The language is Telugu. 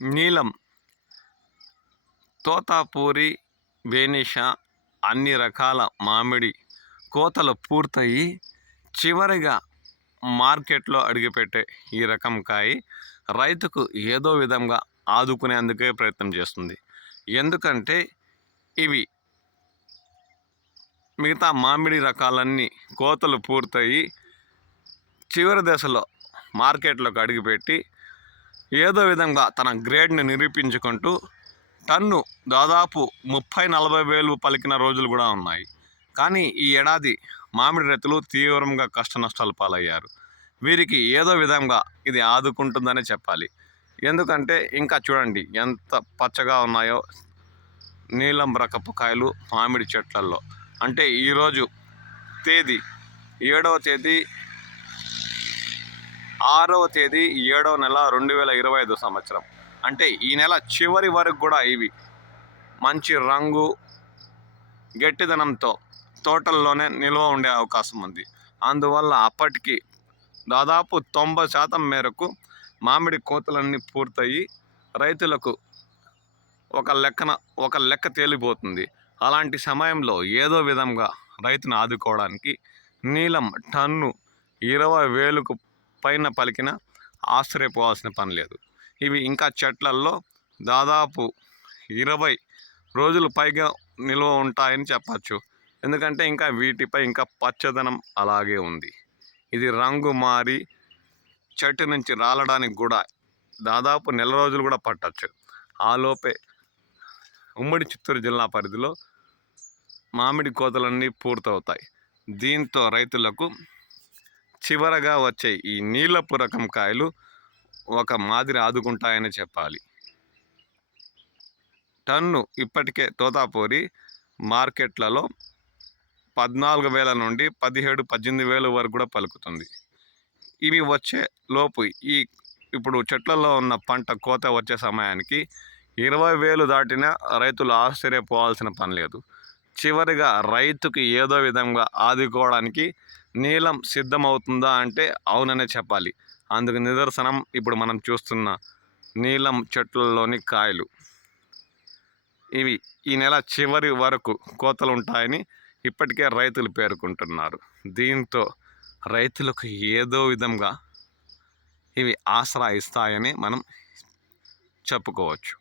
నీలం తోతాపూరి బేనిష అన్ని రకాల మామిడి కోతలు పూర్తయి చివరిగా మార్కెట్లో అడిగిపెట్టే ఈ రకం కాయ రైతుకు ఏదో విధంగా ఆదుకునేందుకే ప్రయత్నం చేస్తుంది. ఎందుకంటే ఇవి మిగతా మామిడి రకాలన్నీ కోతలు పూర్తయి చివరి దశలో మార్కెట్లోకి అడుగుపెట్టి ఏదో విధంగా తన గ్రేడ్ని నిరూపించుకుంటూ టన్ను దాదాపు ముప్పై నలభై వేలు పలికిన రోజులు కూడా ఉన్నాయి. కానీ ఈ ఏడాది మామిడి రైతులు తీవ్రంగా కష్ట నష్టాలు పాలయ్యారు. వీరికి ఏదో విధంగా ఇది ఆదుకుంటుందనే చెప్పాలి. ఎందుకంటే ఇంకా చూడండి ఎంత పచ్చగా ఉన్నాయో నీలం రకపు కాయలు మామిడి చెట్లల్లో. అంటే ఈరోజు తేదీ ఏడవ తేదీ ఆరవ తేదీ ఏడవ నెల రెండు వేల ఇరవై ఐదు సంవత్సరం. అంటే ఈ నెల చివరి వరకు కూడా ఇవి. మంచి రంగు గట్టిదనంతో తోటల్లోనే నిల్వ ఉండే అవకాశం ఉంది. అందువల్ల అప్పటికి దాదాపు తొంభై శాతం మేరకు మామిడి కోతలన్నీ పూర్తయి రైతులకు ఒక లెక్కన ఒక లెక్క తేలిపోతుంది. అలాంటి సమయంలో ఏదో విధంగా రైతును ఆదుకోవడానికి నీలం టన్ను ఇరవై వేలకు పైన పలికిన ఆశ్చర్యపోవాల్సిన పని లేదు. ఇవి ఇంకా చెట్లల్లో దాదాపు ఇరవై రోజులు పైగా నిల్వ ఉంటాయని చెప్పచ్చు. ఎందుకంటే ఇంకా వీటిపై ఇంకా పచ్చదనం అలాగే ఉంది. ఇది రంగు మారి చెట్టు నుంచి రాలడానికి కూడా దాదాపు నెల రోజులు కూడా పట్టచ్చు. ఆలోపే ఉమ్మడి చిత్తూరు జిల్లా పరిధిలో మామిడి కోతలన్నీ పూర్తవుతాయి. దీంతో రైతులకు చివరగా వచ్చే ఈ నీళ్ళపు రకం కాయలు ఒక మాదిరి ఆదుకుంటాయని చెప్పాలి. టన్ను ఇప్పటికే తోతాపూరి మార్కెట్లలో పద్నాలుగు వేల నుండి పదిహేడు పద్దెనిమిది వేల వరకు కూడా పలుకుతుంది. ఇవి వచ్చే లోపు ఈ ఇప్పుడు చెట్లలో ఉన్న పంట కోత వచ్చే సమయానికి ఇరవై వేలు దాటినా రైతులు ఆశ్చర్యపోవాల్సిన పని లేదు. చివరిగా రైతుకి ఏదో విధంగా ఆదుకోవడానికి నీలం సిద్ధమవుతుందా అంటే అవుననే చెప్పాలి. అందుకు నిదర్శనం ఇప్పుడు మనం చూస్తున్న నీలం చెట్లలోని కాయలు. ఇవి ఈ నెల చివరి వరకు కోతలు ఉంటాయని ఇప్పటికే రైతులు పేర్కొంటున్నారు. దీంతో రైతులకు ఏదో విధంగా ఇవి ఆసరా ఇస్తాయని మనం చెప్పుకోవచ్చు.